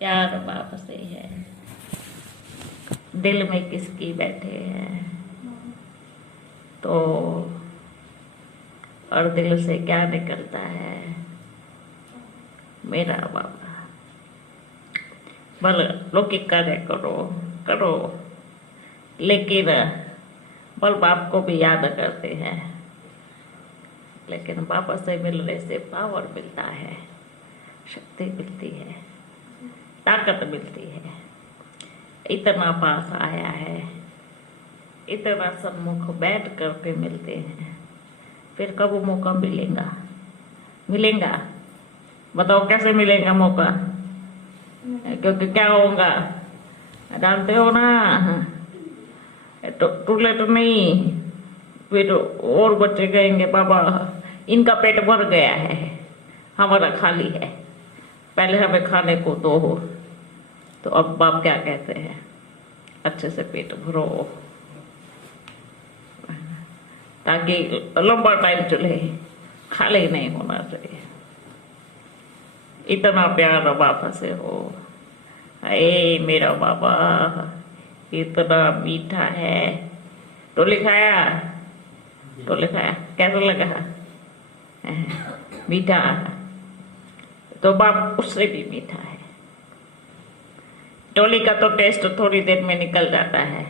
प्यार बाप से है, दिल में किसकी बैठे हैं तो और दिल से क्या निकलता है मेरा बाबा। भले लौकिक कार्य करो करो, लेकिन बल बाप को भी याद करते हैं, लेकिन बाबा से मिलने से पावर मिलता है, शक्ति मिलती है, ताकत मिलती है। इतना पास आया है, इतना सम्मुख बैठ करके मिलते हैं, फिर कब मौका मिलेगा? मिलेगा? बताओ कैसे मिलेगा मौका? क्योंकि क्या होगा जानते हो ना, तो टूलेट नहीं, फिर और बच्चे कहेंगे बाबा इनका पेट भर गया है, हमारा खाली है, पहले हमें खाने को दो। तो अब बाप क्या कहते हैं? अच्छे से पेट भरो ताकि लंबा टाइम चले, खाली नहीं होना चाहिए। इतना प्यार बाबा से हो, अरे मेरा बाबा इतना मीठा है। तो लिखाया तो लिखाया कैसा लगा? मीठा। तो बाप उससे भी मीठा है। टोली का तो टेस्ट थोड़ी देर में निकल जाता है,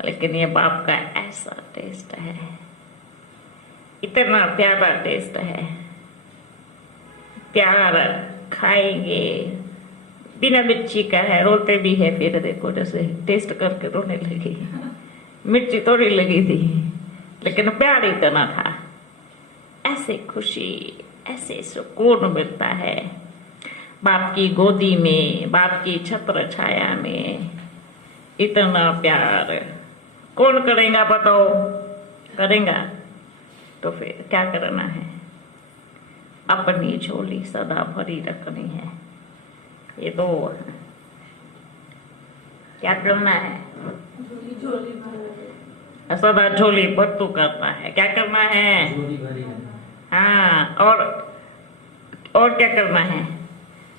लेकिन ये बाप का ऐसा टेस्ट है, इतना प्यारा टेस्ट है। प्यार खाएंगे, बिना मिर्ची का है, रोते भी है, फिर देखो जैसे टेस्ट करके रोने लगी। मिर्ची थोड़ी लगी थी, लेकिन प्यार इतना था। ऐसे खुशी, ऐसे सुकून मिलता है बाप की गोदी में, बाप की छत्र छाया में। इतना प्यार कौन करेगा बताओ? करेगा तो फिर क्या करना है? अपनी झोली सदा भरी रखनी है। ये तो क्या करना है? सदा झोली भरतू करना है। क्या करना है? हाँ, और क्या करना है?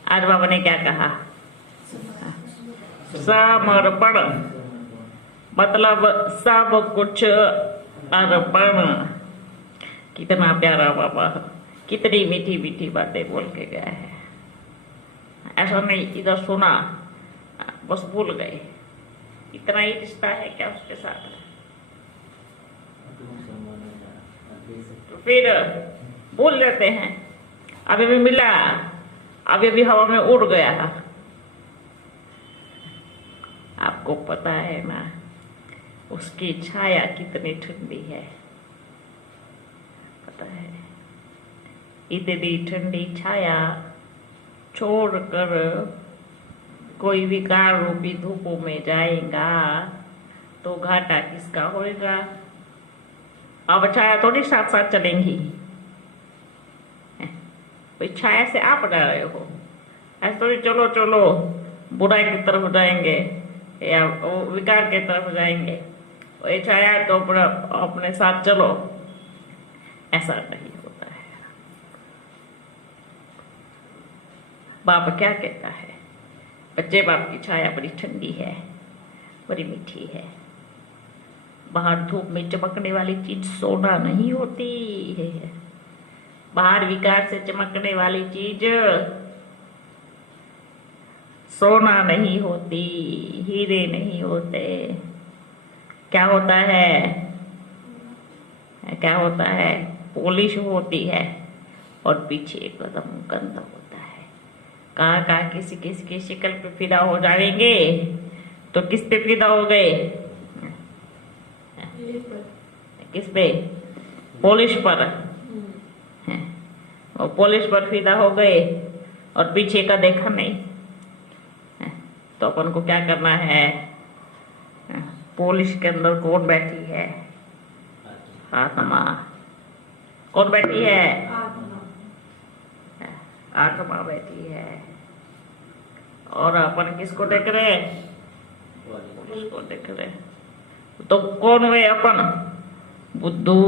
आज बाबा ने क्या कहा? समर्पण, मतलब सब कुछ अर्पण। कितना प्यारा बाबा, कितनी मीठी मीठी बातें बोल के गया है। ऐसा नहीं इधर सुना बस भूल गए, इतना ही रिश्ता है क्या उसके साथ? तो फिर भूल लेते हैं। अभी भी मिला, अभी भी हवा में उड़ गया। आपको पता है ना उसकी छाया कितनी ठंडी है? पता है? इतनी ठंडी छाया छोड़कर कोई विकार रूपी धूपों में जाएगा तो घाटा किसका होएगा? अब छाया थोड़ी साथ साथ चलेंगी, छाया से आप डर रहे हो। ऐसे थोड़ी चलो चलो बुराई की तरफ जाएंगे या विकार की तरफ जाएंगे, ये छाया तो अपने साथ चलो, ऐसा नहीं होता है। बाप क्या कहता है? बच्चे बाप की छाया बड़ी ठंडी है, बड़ी मीठी है। बाहर धूप में चमकने वाली चीज सोना नहीं होती है, बाहर विकार से चमकने वाली चीज सोना नहीं होती, हीरे नहीं होते। क्या होता है? क्या होता है? पॉलिश होती है और पीछे एकदम गंदा होता है। कहाँ कहाँ किसी किसी की शिकल पे फिदा हो जाएंगे तो किस पे फिदा हो गए? किस पे? पॉलिश पर। और पॉलिश पर फिदा हो गए और पीछे का देखा नहीं, तो अपन को क्या करना है? पॉलिश के अंदर कौन बैठी है? आत्मा। कौन बैठी है? आत्मा बैठी है। और अपन किसको देख रहे? उसको देख रहे। तो कौन वे अपन? बुद्धू।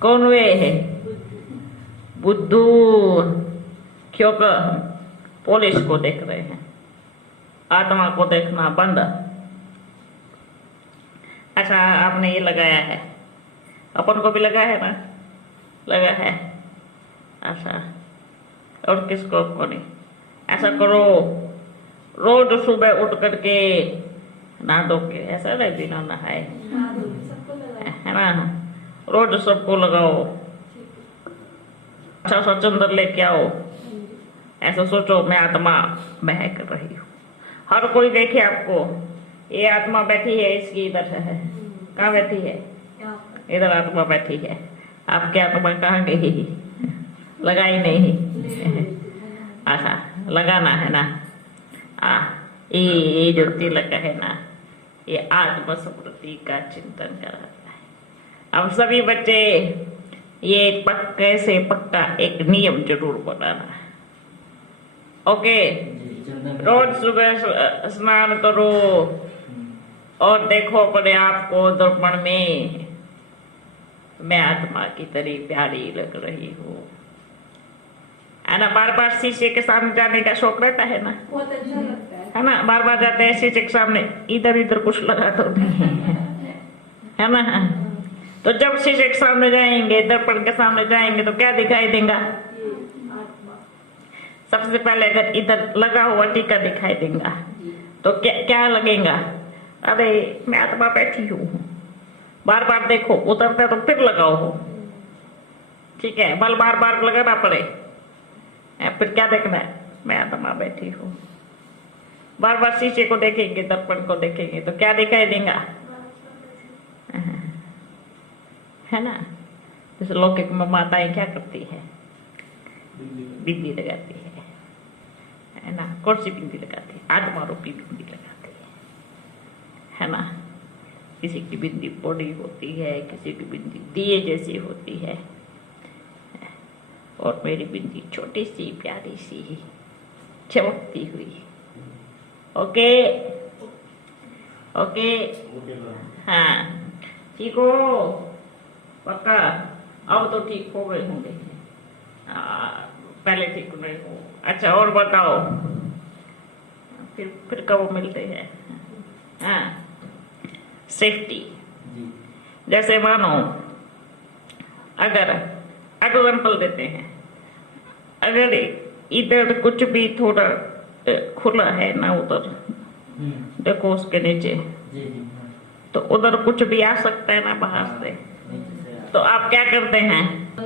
कौन वे है? बुद्धू। क्योंकि पुलिस को देख रहे हैं, आत्मा को देखना बंद। अच्छा, आपने ये लगाया है, अपन को भी लगा है ना, लगा है। अच्छा, और किसको को नहीं। ऐसा करो, रोज सुबह उठ करके नहा धो के, ऐसा नहीं बिना नहाए, है ना, रोज सबको लगाओ, अच्छा सा चंदन लेके आओ, ऐसा सोचो मैं आत्मा महक रही हूँ। हर कोई देखे आपको, ये आत्मा बैठी है, इसकी इधर है, कहाँ बैठी है, इधर आत्मा बैठी है। आपकी आत्मा कहाँ गई, लगाई नहीं। अच्छा, लगाना है ना। ये जो तिलक है ना, ये आत्म स्मृति का चिंतन कराता है। अब सभी बच्चे ये पक्के से पक्का एक नियम जरूर बनाना है। ओके, रोज सुबह स्नान करो और देखो अपने आप को दर्पण में, मैं आत्मा की तरह प्यारी लग रही हूँ, है ना। बार बार शीशे के सामने जाने का शौक रहता है ना, बहुत अच्छा लगता है ना। बार बार जाते हैं शीशे के सामने, इधर इधर कुछ लगा तो नहीं है ना। तो जब शीशे के सामने जाएंगे, दर्पण के सामने जाएंगे, तो क्या दिखाई देगा। सबसे पहले अगर इधर लगा हुआ टीका दिखाई देगा तो क्या लगेगा, अरे मैं आत्मा बैठी हूँ। बार बार देखो, उतरता तो फिर लगाओ हो, ठीक है, बल बार बार लगाना पड़े, फिर क्या देखना है, मैं आत्मा बैठी हूँ। बार बार शीशे को देखेंगे, दर्पण को देखेंगे तो क्या दिखाई देगा, है ना। जैसे लौकिक में माताएं क्या करती है, बिंदी लगाती है ना। कौन सी बिंदी लगाती है, आत्मा रूपी बिंदी लगाती है ना। किसी की बिंदी बड़ी होती है, किसी की बिंदी दिए जैसी होती है, और मेरी बिंदी छोटी सी प्यारी सी चमकती हुई। ओके ओके, हाँ ठीक हो, पक्का। अब तो ठीक हो गए होंगे, पहले ठीक नहीं हो। अच्छा, और बताओ, फिर कब मिलते हैं। हाँ, सेफ्टी, जैसे मानो अगर एग्जाम्पल देते हैं, अगर इधर कुछ भी थोड़ा खुला है ना, उधर देखो उसके नीचे, तो उधर कुछ भी आ सकता है ना बाहर से। तो आप क्या करते हैं,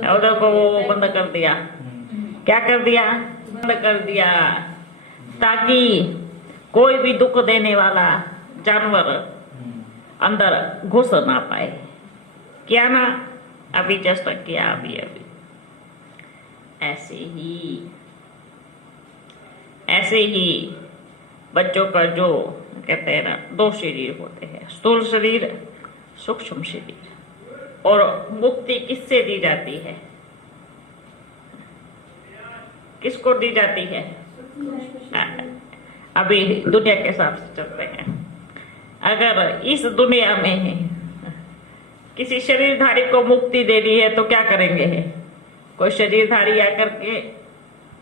उधर को वो बंद कर दिया, क्या कर दिया, बंद कर दिया, ताकि कोई भी दुख देने वाला जानवर अंदर घुस ना पाए। क्या ना, अभी जस्ट किया, अभी ऐसे ही बच्चों का जो कहते हैं ना, दो शरीर होते हैं, स्थूल शरीर, सूक्ष्म शरीर। और मुक्ति किससे दी जाती है, किसको दी जाती है। अभी दुनिया के हिसाब से चलते हैं। अगर इस दुनिया में किसी शरीरधारी को मुक्ति देनी है तो क्या करेंगे, कोई शरीरधारी आकर के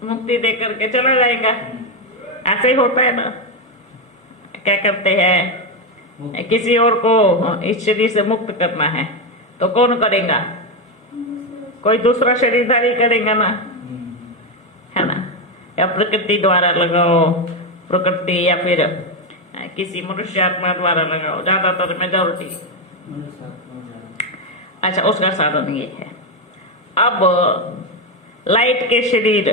मुक्ति दे करके चला जाएगा, ऐसे ही होता है ना। क्या करते हैं, किसी और को इस शरीर से मुक्त करना है तो कौन करेगा, कोई दूसरा शरीरधारी करेगा ना, है ना। या प्रकृति द्वारा लगाओ, प्रकृति या फिर किसी मनुष्य आत्मा द्वारा लगाओ, ज्यादातर मेजॉरिटी। अच्छा, उसका साधन ये है। अब लाइट के शरीर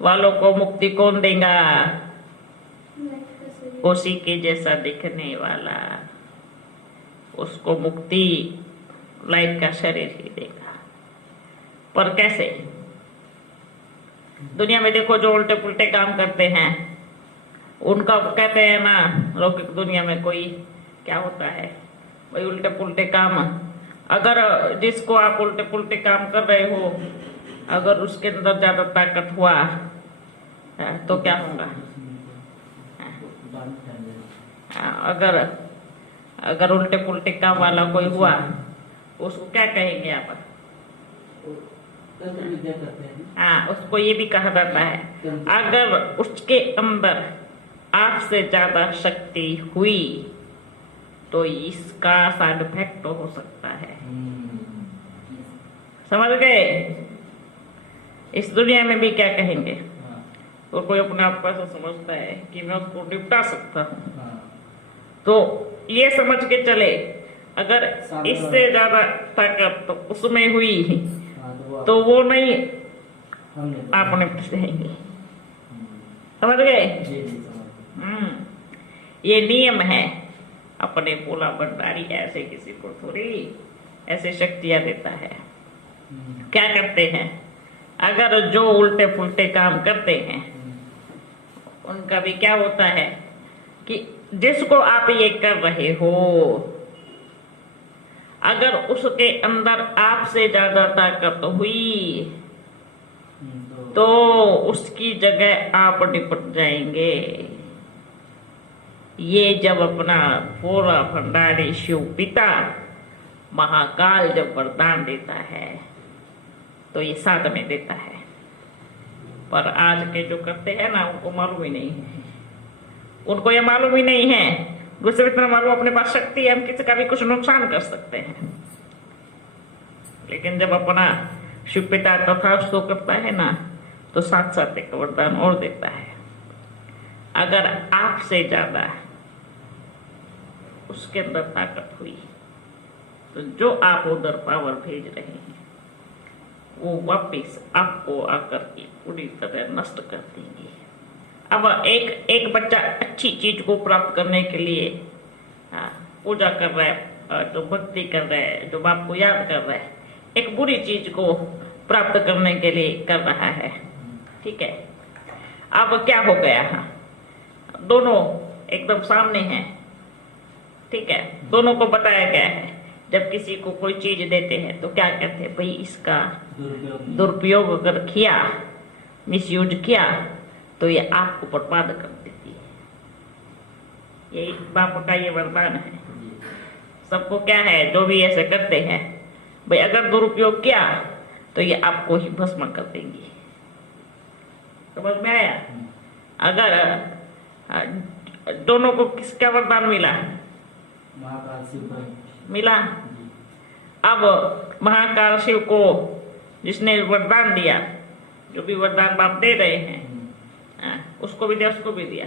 वालों को मुक्ति कौन देगा, उसी के जैसा दिखने वाला, उसको मुक्ति लाइट का शरीर ही देगा। पर कैसे, दुनिया में देखो जो उल्टे पुल्टे काम करते हैं, उनका कहते हैं ना, लौकिक दुनिया में कोई क्या होता है, वही उल्टे पुल्टे काम। अगर जिसको आप उल्टे पुल्टे काम कर रहे हो, अगर उसके अंदर ज्यादा ताकत हुआ तो क्या होगा, अगर उल्टे पुल्टे काम वाला कोई हुआ, उसको क्या कहेंगे आप, तंत्र विद्या करते हैं। हाँ, उसको ये भी कहा जाता है अगर उसके अंदर आपसे ज्यादा शक्ति हुई तो इसका साइड इफेक्ट तो हो सकता है। समझ गए? इस दुनिया में भी क्या कहेंगे, हाँ। और कोई अपने आप को ऐसा समझता है कि मैं उसको निपटा सकता हूँ, हाँ। तो ये समझ के चले अगर इससे ज्यादा ताकत तो उसमें हुई हाँ, तो वो नहीं हमने आप निपट जाएंगे। समझ गए? जी जी समझ। ये नियम है। अपने भोला भंडारी ऐसे किसी को थोड़ी ऐसे शक्तियां देता है। क्या करते हैं, अगर जो उल्टे पुल्टे काम करते हैं उनका भी क्या होता है कि जिसको आप ये कर रहे हो अगर उसके अंदर आपसे ज्यादा ताकत हुई तो उसकी जगह आप निपट जाएंगे। ये जब अपना भोला भंडारी शिव पिता महाकाल जब वरदान देता है तो ये साथ में देता है, पर आज के जो करते हैं ना उनको मालूम ही नहीं है। उनको ये मालूम ही नहीं है, गुस्से में इतना मालूम अपने पास शक्ति है, हम किसी का भी कुछ नुकसान कर सकते हैं। लेकिन जब अपना शिव पिता तथास्तु करता है ना तो साथ साथ एक वरदान और देता है, अगर आपसे ज्यादा उसके अंदर ताकत हुई तो जो आप उधर पावर भेज रहे हैं वो वापिस आपको आकर के पूरी तरह नष्ट कर देंगे। अब एक बच्चा अच्छी चीज को प्राप्त करने के लिए पूजा कर रहा है, जो भक्ति कर रहा है, जो बाप को याद कर रहा है, एक बुरी चीज को प्राप्त करने के लिए कर रहा है, ठीक है। अब क्या हो गया, दोनों एकदम सामने हैं, ठीक है, दोनों को बताया गया है। जब किसी को कोई चीज देते हैं तो क्या कहते हैं, भाई इसका दुरुपयोग अगर किया, मिसयूज किया तो ये आपको बर्बाद कर देती है। यही बाप का ये वरदान है सबको। क्या है, जो भी ऐसे करते हैं, भाई अगर दुरुपयोग किया तो ये आपको ही भस्म कर देंगी। समझ में आया? अगर दोनों को किसका वरदान मिला? महाकाल शिव का मिला। अब महाकाल शिव को जिसने वरदान दिया, जो भी वरदान बाप दे रहे हैं, उसको भी दिया, उसको भी दिया,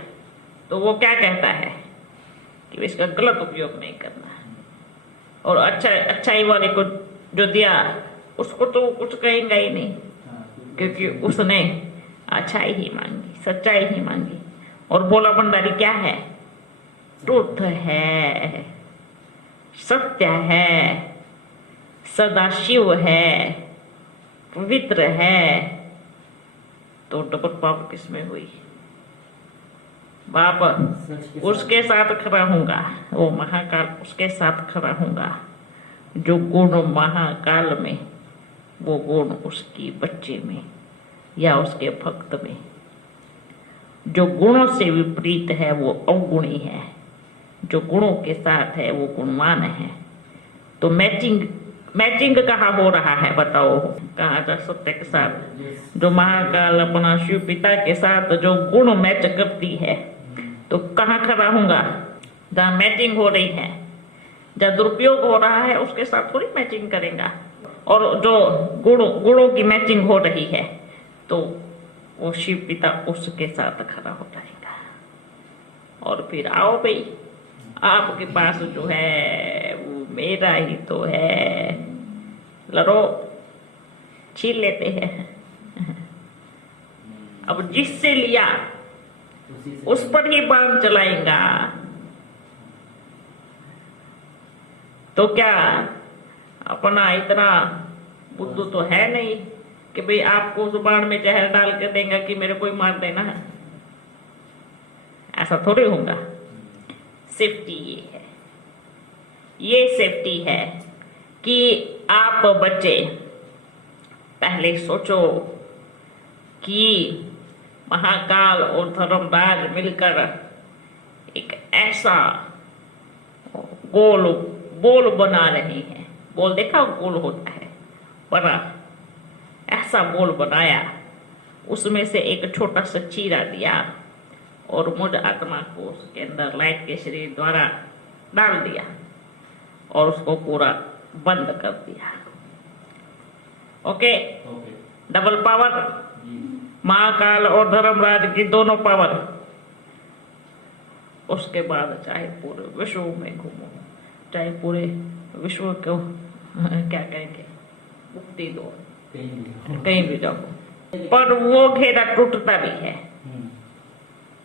तो वो क्या कहता है कि इसका गलत उपयोग नहीं करना। और अच्छाई वाले को जो दिया उसको तो कुछ कहेगा ही नहीं, क्योंकि उसने अच्छाई ही मांगी, सच्चाई ही मांगी। और भोला भंडारी क्या है? ट्रुथ है, सत्य है, सदाशिव है, पवित्र है। तो डबल पाप किसमें हुई? बाप उसके साथ खड़ा होगा, वो महाकाल उसके साथ खड़ा होगा। जो गुण महाकाल में, वो गुण उसकी बच्चे में या उसके भक्त में। जो गुणों से विपरीत है वो अवगुणी है, जो गुणों के साथ है वो गुणवान है। तो मैचिंग कहाँ हो रहा है बताओ? कहाँ जा सत्य के साथ। जो महाकाल अपना शिव पिता के साथ जो गुण मैच करती है तो कहाँ खड़ा होगा? जहाँ मैचिंग हो रही है, जहाँ दुरुपयोग हो रहा है उसके साथ थोड़ी मैचिंग करेगा। और जो गुणों की मैचिंग हो रही है तो वो शिव पिता उसके साथ खड़ा हो जाएगा। और फिर आओ भाई, आपके पास जो है वो मेरा ही तो है, लड़ो, छीन लेते हैं। अब जिससे लिया उस पर ही बाण चलाएगा। तो क्या अपना इतना बुद्धू तो है नहीं कि भाई आपको उस बाण में जहर डाल के देगा कि मेरे को ही मार देना है? ऐसा थोड़ी होगा। सेफ्टी ये है, ये सेफ्टी है कि आप बच्चे पहले सोचो कि महाकाल और धर्मराज मिलकर एक ऐसा गोल बोल बना रहे हैं। बोल देखा गोल होता है, बड़ा ऐसा बोल बनाया, उसमें से एक छोटा सा चीरा दिया और मुझ आत्मा को उसके अंदर लाइट के शरीर द्वारा डाल दिया और उसको पूरा बंद कर दिया। ओके, ओके डबल पावर, जी महाकाल और धर्मराज की दोनों पावर। उसके बाद चाहे पूरे विश्व में घूमो, चाहे पूरे विश्व को क्या कहेंगे मुक्ति दो, कहीं भी कहीं भी जाओ, पर वो घेरा टूटता भी है। हम्म,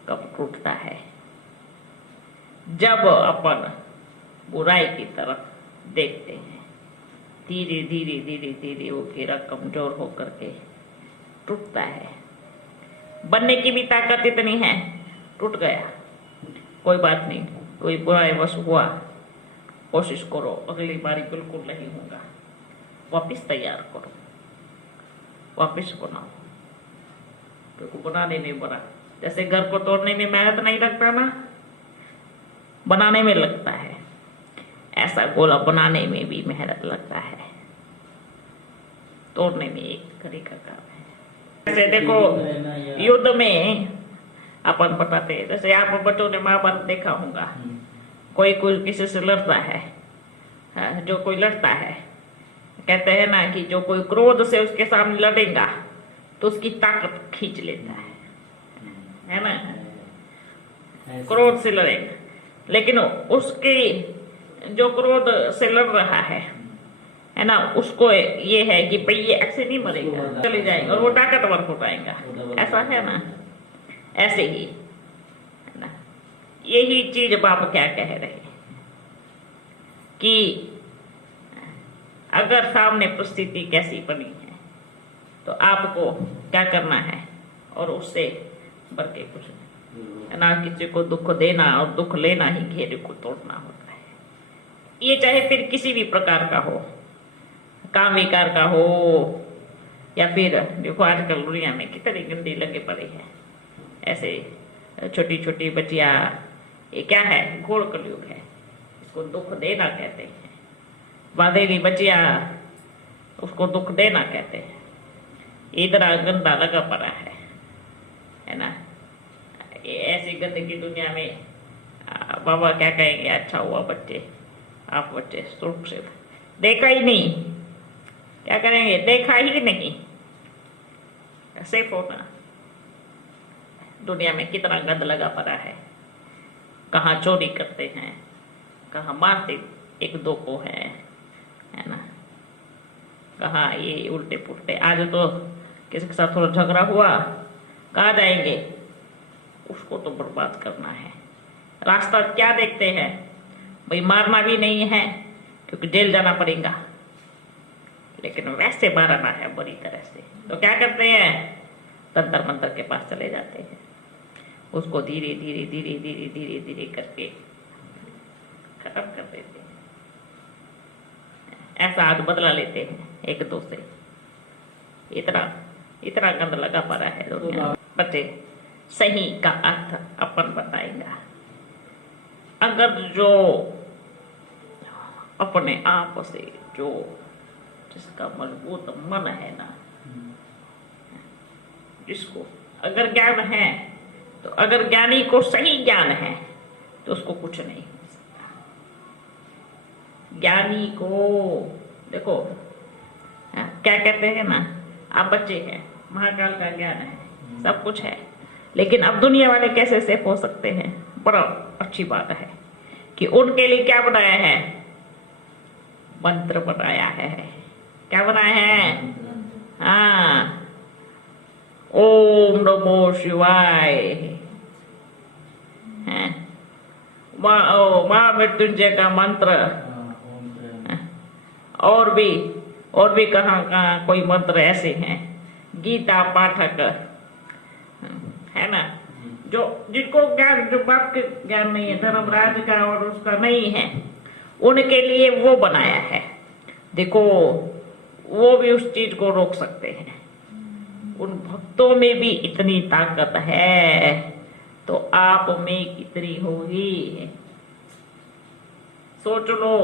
कब टूटता है? जब अपन बुराई की तरफ देखते हैं। धीरे धीरे धीरे धीरे वो घेरा कमजोर होकर के टूटता है। बनने की भी ताकत इतनी है, टूट गया, कोई बात नहीं, कोई बुराई वश हुआ, कोशिश करो अगली बारी बिल्कुल नहीं होगा, वापिस तैयार करो, वापिस बनाओ, क्योंकि बनाने में बड़ा, जैसे घर को तोड़ने में मेहनत नहीं लगता ना, बनाने में लगता है, ऐसा गोला बनाने में भी मेहनत लगता है, तोड़ने में एक घड़ी का काम है। जैसे देखो युद्ध में अपन बताते हैं, जैसे आप बच्चों ने महाभारत देखा होगा, कोई किसी से लड़ता है, जो कोई लड़ता है, कहते हैं ना कि जो कोई क्रोध से उसके सामने लड़ेगा तो उसकी ताकत खींच लेता है ना, क्रोध से लड़ेगा, लेकिन उसके जो क्रोध से लड़ रहा है ना, उसको ये है कि भाई ये ऐसे नहीं मरेगा, चले जाएगा और वो ताकतवर हो जाएगा, ऐसा है ना। ऐसे ही है ना, यही चीज बाप क्या कह रहे हैं कि अगर सामने परिस्थिति कैसी बनी है तो आपको क्या करना है, और उससे बढ़ के कुछ नहीं है ना, किसी को दुख देना और दुख लेना ही घेरे को तोड़ना होता है। ये चाहे फिर किसी भी प्रकार का हो, काम विकार का हो, या फिर देखो आजकल दुनिया में कितने गंदे लगे पड़े हैं ऐसे छोटी छोटी बच्चियां, ये क्या है, घोर कलयुग है, इसको दुख देना कहते हैं, बाधेली बच्चियां उसको दुख देना कहते हैं, इतना गंदा लगा पड़ा है ना। ऐसी गंदगी दुनिया में बाबा क्या कहेंगे, अच्छा हुआ बच्चे, आप बच्चे सुरक्षित, देखा ही नहीं, क्या करेंगे, देखा ही नहीं, सेफ होना। दुनिया में कितना गंद लगा पड़ा है, कहाँ चोरी करते हैं, कहाँ मारते एक दो को है ना, कहाँ ये उल्टे पुल्टे, आज तो किसी के साथ थोड़ा झगड़ा हुआ, कहाँ जाएंगे, उसको तो बर्बाद करना है। रास्ता क्या देखते हैं भाई, मारना भी नहीं है क्योंकि जेल जाना पड़ेगा, लेकिन वैसे मारना है बुरी तरह से, तो क्या करते हैं, तंत्र मंत्र के पास चले जाते हैं, उसको धीरे धीरे धीरे धीरे धीरे धीरे करके खत्म कर देते हैं। ऐसा आज बदला लेते हैं एक दो से, इतना इतना गंद लगा पड़ा है दुनिया में। बच्चे सही का अर्थ अपन बताएगा। अगर जो अपने आप से जो जिसका मजबूत मन है ना, जिसको अगर ज्ञान है, तो अगर ज्ञानी को सही ज्ञान है तो उसको कुछ नहीं हो सकता। ज्ञानी को देखो क्या कहते हैं ना, आप बच्चे हैं, महाकाल का ज्ञान है, सब कुछ है, लेकिन अब दुनिया वाले कैसे सेफ हो सकते हैं? बड़ा अच्छी बात है कि उनके लिए क्या बनाया है, मंत्र बनाया है। क्या बनाया है? हाँ, ओम नमो शिवाय है, महामृत्युंजय का मंत्र, और भी कहाँ कहाँ कोई मंत्र ऐसे हैं, गीता पाठक है ना, जो जिनको ज्ञान, जो बाप के ज्ञान नहीं है, धर्मराज का और उसका नहीं है, उनके लिए वो बनाया है। देखो वो भी उस चीज को रोक सकते हैं, उन भक्तों में भी इतनी ताकत है तो आप में कितनी होगी, सोच लो।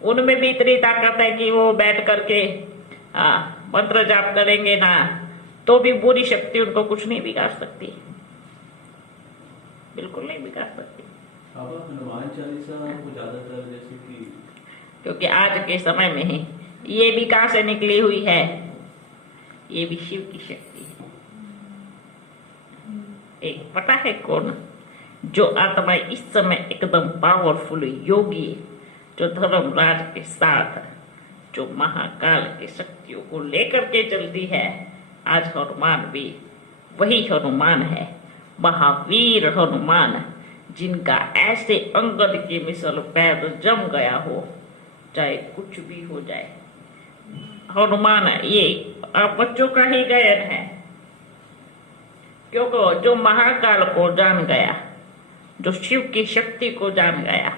उनमें भी इतनी ताकत है कि वो बैठ करके मंत्र जाप करेंगे ना तो भी बुरी शक्ति उनको कुछ नहीं बिगाड़ सकती, बिल्कुल नहीं बिगाड़ सकती। आप हनुमान चालीसा को ज्यादातर जैसे कि क्योंकि आज के समय में ही ये भी कहां से निकली हुई है, ये भी शिव की शक्ति है। एक पता है कौन, जो आत्मा इस समय एकदम पावरफुल योगी, जो धर्मराज के साथ जो महाकाल की शक्तियों को लेकर के चलती है। आज हनुमान भी वही हनुमान है, महावीर हनुमान, जिनका ऐसे अंगद के मिसल पैर जम गया हो, चाहे कुछ भी हो जाए। हनुमान ये आप बच्चों का ही गायन है, क्योंकि जो महाकाल को जान गया, जो शिव की शक्ति को जान गया,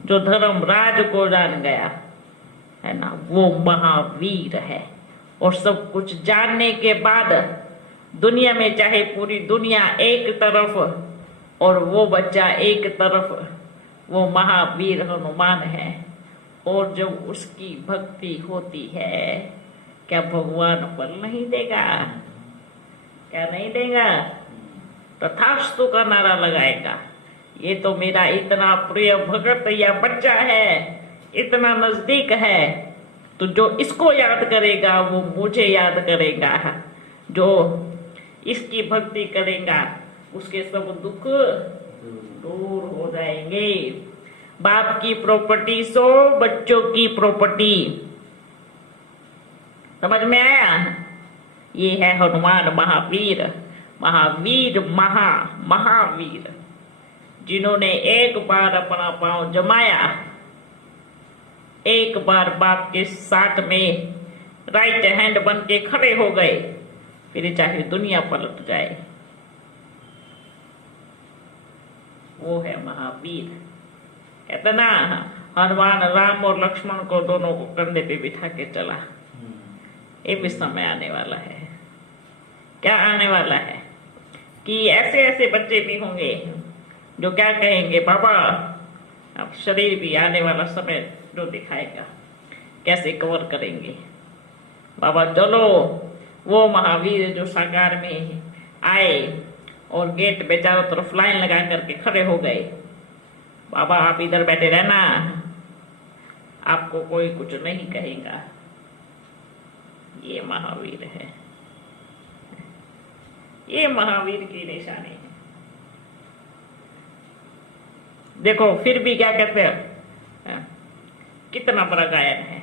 जो धर्मराज को जान गया है ना, वो महावीर है। और सब कुछ जानने के बाद दुनिया में चाहे पूरी दुनिया एक तरफ और वो बच्चा एक तरफ, वो महावीर हनुमान है। और जब उसकी भक्ति होती है, क्या भगवान फल नहीं देगा? क्या नहीं देगा? तथास्तु का नारा लगाएगा। ये तो मेरा इतना प्रिय भगत या बच्चा है, इतना नजदीक है, तो जो इसको याद करेगा वो मुझे याद करेगा। जो इसकी भक्ति करेगा उसके सब दुख दूर हो जाएंगे। बाप की प्रॉपर्टी सो बच्चों की प्रॉपर्टी, समझ में आया? ये है हनुमान महावीर, महावीर महावीर, जिन्होंने एक बार अपना पांव जमाया, एक बार बाप के साथ में राइट हैंड बन के खड़े हो गए, फिर चाहे दुनिया पलट जाए। वो है महावीर। इतना हनुमान राम और लक्ष्मण को दोनों को कंधे पे बिठा के चला। ये भी समय आने वाला है। क्या आने वाला है कि ऐसे ऐसे बच्चे भी होंगे जो क्या कहेंगे, बाबा अब शरीर भी आने वाला समय जो दिखाएगा, कैसे कवर करेंगे। बाबा चलो, वो महावीर जो साकार में आए और गेट पे चारों तरफ लाइन लगा करके खड़े हो गए, बाबा आप इधर बैठे रहना, आपको कोई कुछ नहीं कहेगा। ये महावीर है, ये महावीर की निशानी है। देखो फिर भी क्या कहते हैं, कितना बड़ा गायन है।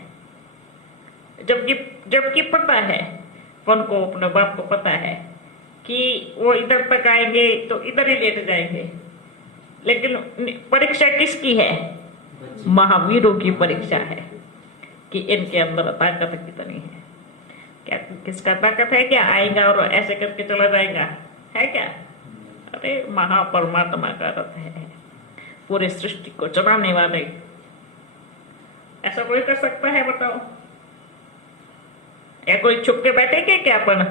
जबकि पता है कौन को, अपने बाप को पता है कि वो इधर तक आएंगे तो इधर ही लेट जाएंगे। लेकिन परीक्षा किसकी है? महावीरों की परीक्षा है कि इनके अंदर ताकत कितनी है। क्या किसका ताकत है? क्या आएगा और ऐसे करके चला जाएगा? है क्या? अरे महापरमात्मा का रथ है, पूरे सृष्टि को चलाने वाले। ऐसा कोई कर सकता है? बताओ। या कोई छुप के बैठेंगे क्या अपन?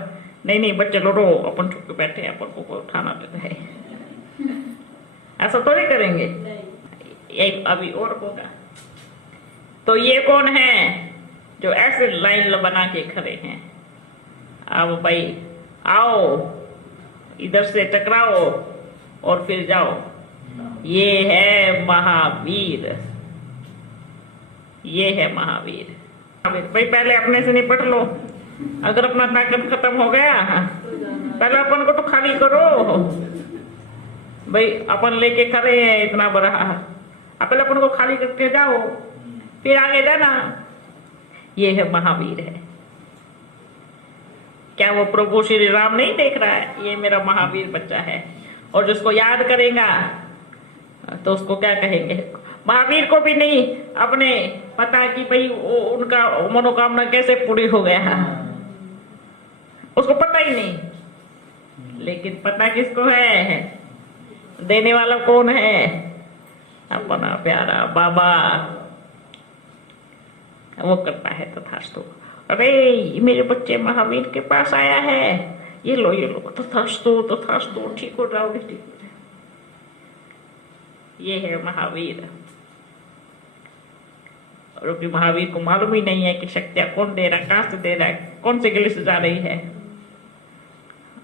नहीं बच्चे लो, अपन छुप के बैठे, अपन को कोई उठाना देता है, ऐसा तो नहीं करेंगे। ये अभी और होगा। तो ये कौन है जो ऐसे लाइन बना के खड़े हैं? अब भाई आओ, इधर से टकराओ और फिर जाओ। ये है महावीर, ये है महावीर। भाई पहले अपने से निपट लो। अगर अपना ताकत खत्म हो गया, पहले अपन को तो खाली करो। भाई अपन लेके खड़े हैं इतना बड़ा, पहले अपन को खाली करके जाओ, फिर आगे जाना। ये है महावीर है। क्या वो प्रभु श्री राम नहीं देख रहा है? ये मेरा महावीर बच्चा है। और जिसको याद करेगा तो उसको क्या कहेंगे? महावीर को भी नहीं अपने पता कि भाई उनका मनोकामना कैसे पूरी हो गया, उसको पता ही नहीं। लेकिन पता किसको है? देने वाला कौन है? अपना प्यारा बाबा। वो करता है तथास्तु। अरे मेरे बच्चे महावीर के पास आया है, ये लो तथास्तु तथास्तु, ठीक हो जाओगे, ठीक हो जाओगे। ये है महावीर। और महावीर को मालूम ही नहीं है कि शक्तियां कौन दे रहा, कहां से दे रहा है, कौन सी गली से जा रही है?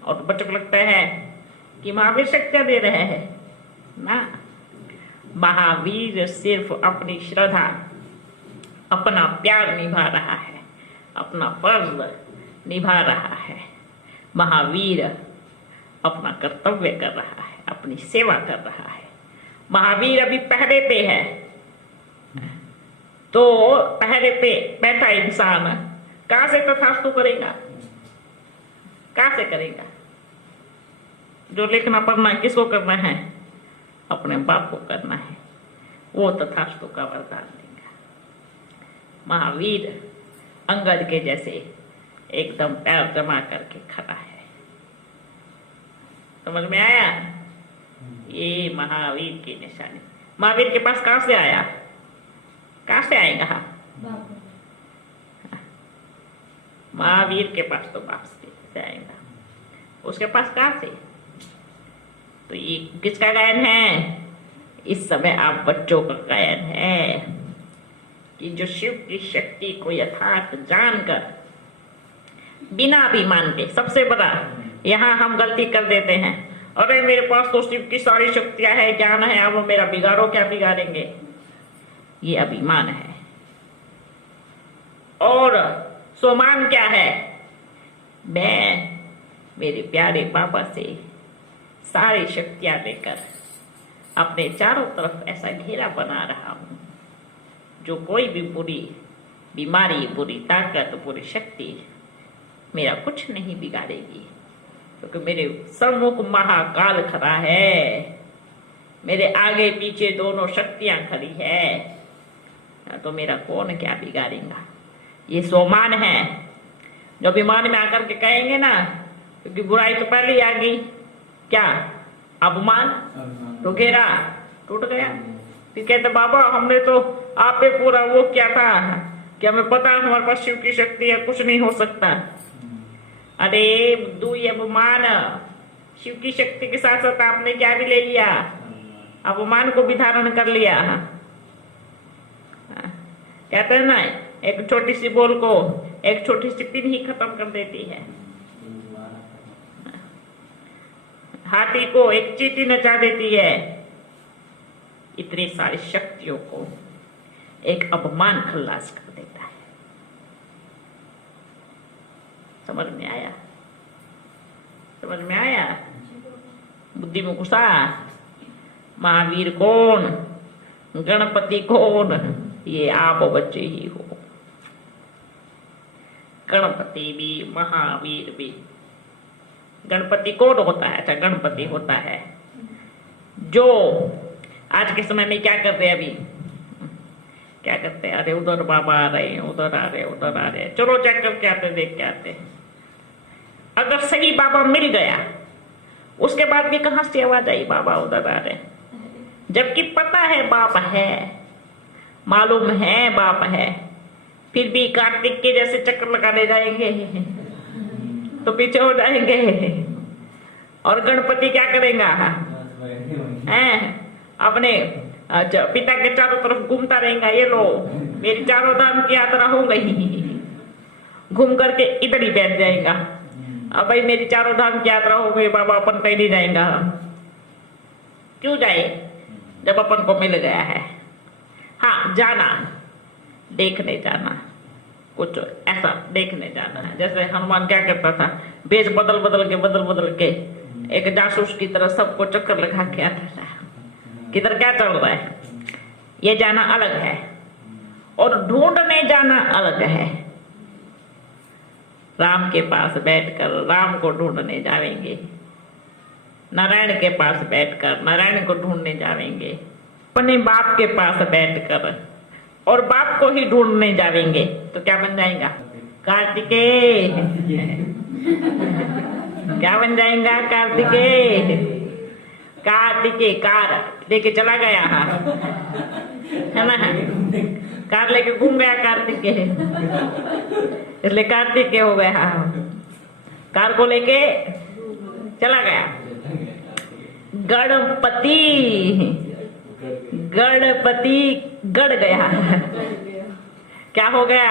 और तो बच्चों को लगता है कि महावीर शक्तियां दे रहे हैं ना। महावीर सिर्फ अपनी श्रद्धा, अपना प्यार निभा रहा है, अपना फर्ज निभा रहा है। महावीर अपना कर्तव्य कर रहा है, अपनी सेवा कर रहा है। महावीर अभी पहरे पे है, तो पहरे पे बैठा इंसान कहां से तथास्तु करेगा? कहां से करेगा? जो लिखना पढ़ना किसको करना है? अपने बाप को करना है, वो तथास्तु का वरदान देगा। महावीर अंगद के जैसे एकदम पैर जमा करके खड़ा है। समझ में आया? ये महावीर की निशानी। महावीर के पास कहां से आया? कहां से आएगा? महावीर के पास तो बाप से आएगा, उसके पास कहां से? तो ये किसका गायन है? इस समय आप बच्चों का गायन है कि जो शिव की शक्ति को यथार्थ जानकर, बिना अभिमान के, सबसे बड़ा यहाँ हम गलती कर देते हैं, अरे मेरे पास तो शिव की सारी शक्तियां है, ज्ञान है, अब वो मेरा बिगाड़ो, क्या बिगाड़ेंगे? ये अभिमान है। और सोमान क्या है? मैं मेरे प्यारे बाबा से सारी शक्तियां लेकर अपने चारों तरफ ऐसा घेरा बना रहा हूं, जो कोई भी बुरी बीमारी, बुरी ताकत, बुरी शक्ति मेरा कुछ नहीं बिगाड़ेगी, क्योंकि मेरे सम्मुख महाकाल खड़ा है, मेरे आगे पीछे दोनों शक्तियां खड़ी है, तो मेरा कौन क्या बिगाड़ेगा? ये सोमान है। जो अभिमान में आकर के कहेंगे ना, क्योंकि बुराई तो पहले ही आ गई, क्या अपमान, तो घेरा टूट गया। फिर कहते बाबा हमने तो आप पे पूरा वो किया था कि हमें पता है हमारे पास शिव की शक्ति है, कुछ नहीं हो सकता। अरे दुई अपमान, शिव की शक्ति के साथ साथ आपने क्या भी ले लिया? अपमान को भी धारण कर लिया। कहते हैं ना, एक छोटी सी बोल को एक छोटी सी पिन ही खत्म कर देती है। हाथी को एक चींटी नचा देती है। इतनी सारी शक्तियों को एक अपमान खल्लास कर देता है। समझ में आया? समझ में आया? बुद्धि में घुसा? महावीर कौन, गणपति कौन? ये आप बच्चे ही हो। गणपति भी, महावीर भी। गणपति कौन होता है? अच्छा, गणपति होता है जो आज के समय में क्या करते हैं? अभी क्या करते हैं? अरे उधर बाबा आ रहे हैं, उधर आ रहे हैं, उधर आ रहे हैं, चलो चेक करके आते, देख के आते। अगर सही बाबा मिल गया, उसके बाद भी कहां से आवाज आई बाबा उधर आ रहे हैं? जबकि पता है बाप है, मालूम है बाप है, फिर भी कार्तिक के जैसे चक्कर लगाने जाएंगे तो पीछे हो जाएंगे। और गणपति क्या करेगा? अपने पिता के चारों तरफ घूमता रहेगा, ये लो मेरी चारों धाम की यात्रा हो गई, घूम करके इधर ही बैठ जाएगा। अब भाई मेरी चारों धाम की यात्रा हो गई, बाबा अपन कहीं नहीं जाएगा। क्यों जाए जब अपन को मिल गया है? हाँ, जाना, देखने जाना, कुछ ऐसा देखने जाना है। जैसे हनुमान क्या करता था, भेष बदल बदल के एक जासूस की तरह सबको चक्कर लगा के आता था, किधर क्या चल रहा है। ये जाना अलग है, और ढूंढने जाना अलग है। राम के पास बैठकर राम को ढूंढने जाएंगे, नारायण के पास बैठकर नारायण को ढूंढने जाएंगे, अपने बाप के पास बैठकर और बाप को ही ढूंढने जाएंगे, तो क्या बन जाएगा? कार्तिकेय। क्या बन जाएगा? कार्तिकेय। कार्तिकेय कार लेके चला गया, है ना? कार लेके घूम गया कार्तिकेय, इसलिए कार्तिकेय हो गया। कार को लेके चला गया। गणपति, गणपति गड़ गया। क्या हो गया?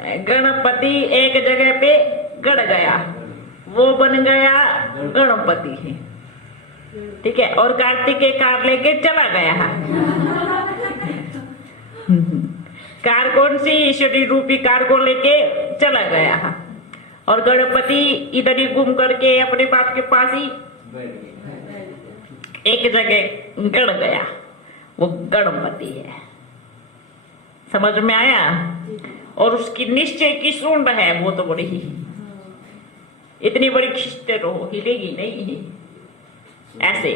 गणपति एक जगह पे गड़ गया, वो बन गया गणपति। ठीक है, और कार्तिक के कार लेके चला गया। कार कौन सी? ईश्वरी रूपी कार को लेके चला गया, और गणपति इधर ही घूम करके अपने बाप के पास ही एक जगह गड़ गया, वो गणपति है। समझ में आया? और उसकी निश्चय की सूंड है, वो तो बड़ी ही, इतनी बड़ी खींचते रहो, हिलेगी नहीं, ऐसे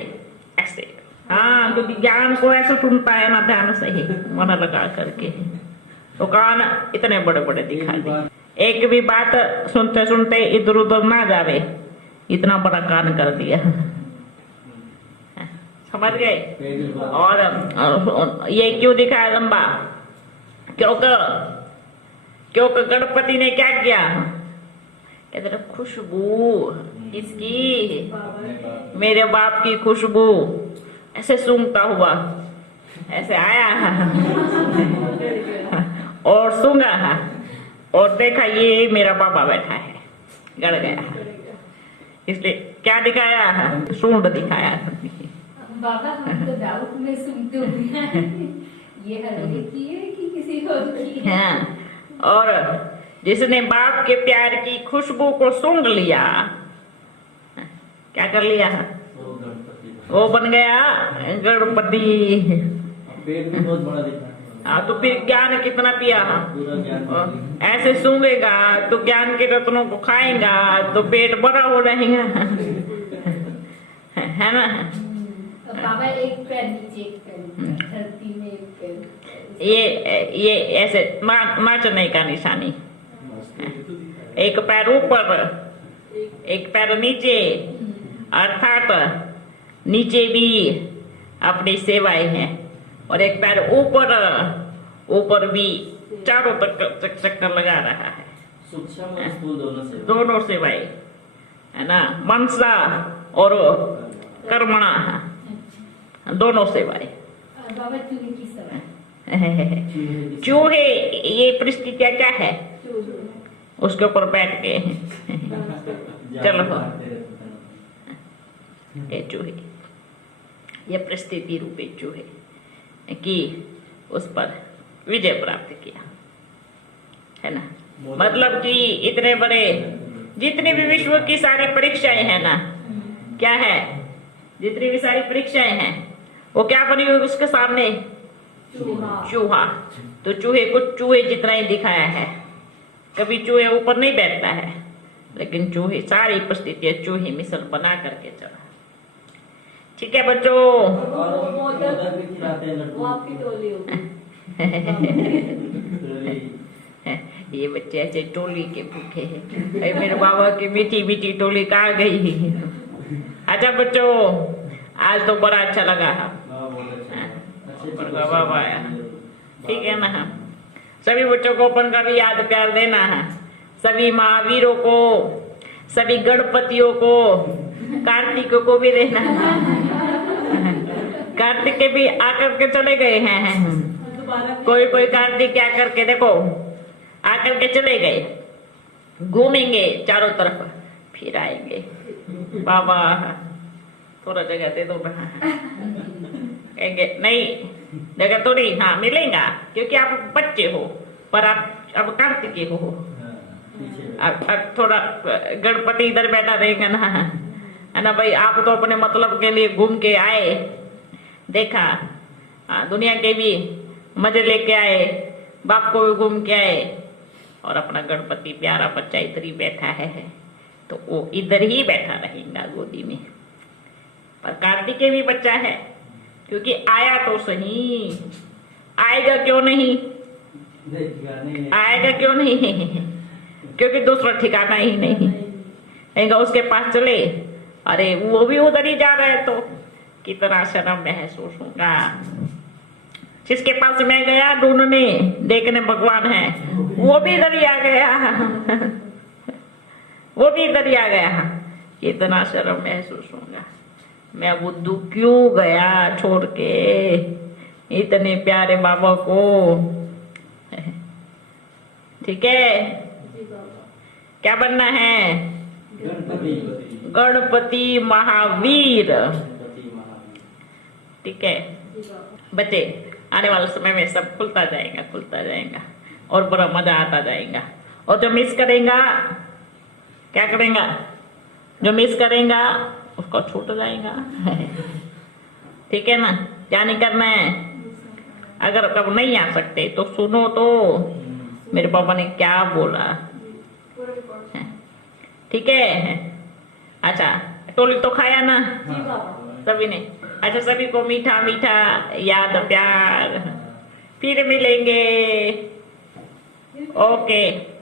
ऐसे। हाँ, क्योंकि ज्ञान को ऐसे सुनता है ना ध्यान से ही, मन लगा करके, तो कान इतने बड़े बड़े दिखा दे। एक भी बात सुनते सुनते इधर उधर ना जावे, इतना बड़ा कान कर दिया। समझ गए? और ये क्यों दिखाया लंबा? क्योंकि गणपति ने क्या किया? कहते रहे खुशबू किसकी? मेरे बाप की खुशबू। ऐसे सूंघता हुआ ऐसे आया और सूंघा और देखा ये मेरा पापा बैठा है, गड़ गया। इसलिए क्या दिखाया? सूंड दिखाया। बाबा हम तो डाउट में सुनते हुए ये हलवे की है कि किसी और की है? हाँ, और जिसने बाप के प्यार की खुशबू को सूंघ लिया, क्या कर लिया? वो बन गया गणपति। पेट भी बहुत बड़ा दिखा है। तो फिर ज्ञान कितना पिया? पूरा ज्ञान ऐसे सूंघेगा तो ज्ञान के रत्नों को खाएगा तो पेट बड़ा हो रहेगा। है ना? बाबा एक पैर नीचे, एक पैर धरती में, एक पैर ये ऐसे नाचने का निशानी। एक पैर ऊपर, एक पैर नीचे, अर्थात नीचे भी अपनी सेवाएं हैं, और एक पैर ऊपर भी चारों तक चक्कर लगा रहा है। सूक्ष्म और स्थूल दोनों सेवाएं, है ना? मनसा और कर्मणा, दोनों सेवाएं। बाबा चूहे की सवाल, चूहे, ये परिस्थितियां क्या है? उसके ऊपर बैठ के चलो ये चूहे, ये परिस्थिति रूपी चूहे की उस पर विजय प्राप्त किया, है ना? मतलब कि इतने बड़े, जितनी भी विश्व की सारी परीक्षाएं हैं ना, क्या है? जितनी भी सारी परीक्षाएं हैं वो क्या बनी हुई उसके सामने? चूहा। तो चूहे को चूहे जितना ही दिखाया है, कभी चूहे ऊपर नहीं बैठता है, लेकिन चूहे सारी परिस्थितियां चूहे मिसल बना करके चला। ठीक है बच्चों? वो आपकी टोली होगी। ये बच्चे ऐसे टोली के भूखे हैं। अरे मेरे बाबा की मीठी मीठी टोली कहाँ गई? अच्छा बच्चों, आज तो बड़ा अच्छा लगा। बाबा आया, ठीक है ना? सभी बच्चों को अपन का भी याद प्यार देना है, सभी महावीरों को, सभी गणपतियों को, कार्तिक को भी देना है। कार्तिक के भी आकर के चले गए हैं, कोई कार्तिक क्या करके देखो आकर के चले गए, घूमेंगे चारों तरफ, फिर आएंगे। बाबा थोड़ा जगह दे दो ना, कहेंगे नहीं जगह थोड़ी, हाँ मिलेगा, क्योंकि आप बच्चे हो, पर आप अब कार्तिक हो। अब थोड़ा गणपति इधर बैठा रहेगा ना, है ना भाई? आप तो अपने मतलब के लिए घूम के आए, देखा, दुनिया के भी मजे लेके आए, बाप को भी घूम के आए, और अपना गणपति प्यारा बच्चा इधर ही बैठा है, तो वो इधर ही बैठा रहेगा गोदी में। पर कार्तिकेय भी बच्चा है, क्योंकि आया तो सही, आएगा क्यों नहीं? आएगा क्यों नहीं? क्योंकि दूसरा ठिकाना ही नहीं। उसके पास चले, अरे वो भी उधर ही जा रहे, तो कितना शर्म महसूस होगा। जिसके पास मैं गया ढूंढने, देखने भगवान है, वो भी इधर ही आ गया, वो भी इधर ही आ गया, कितना शर्म महसूस होगा। मैं बुद्धू क्यों गया छोड़ के इतने प्यारे बाबा को? ठीक है, जी बाबा। क्या बनना है? गणपति गणपति महावीर। गणपति महावीर। ठीक है जी बाबा। बच्चे, आने वाले समय में सब खुलता जाएगा और बड़ा मजा आता जाएगा। और जो मिस करेगा क्या करेगा? जो मिस करेगा उसको छूट जाएगा। ठीक है ना? क्या नहीं करना है? अगर कब नहीं आ सकते तो सुनो तो मेरे पापा ने क्या बोला। ठीक है, अच्छा टोली तो खाया ना जी बाबा। सभी ने? अच्छा, सभी को मीठा मीठा याद प्यार। फिर मिलेंगे। ओके।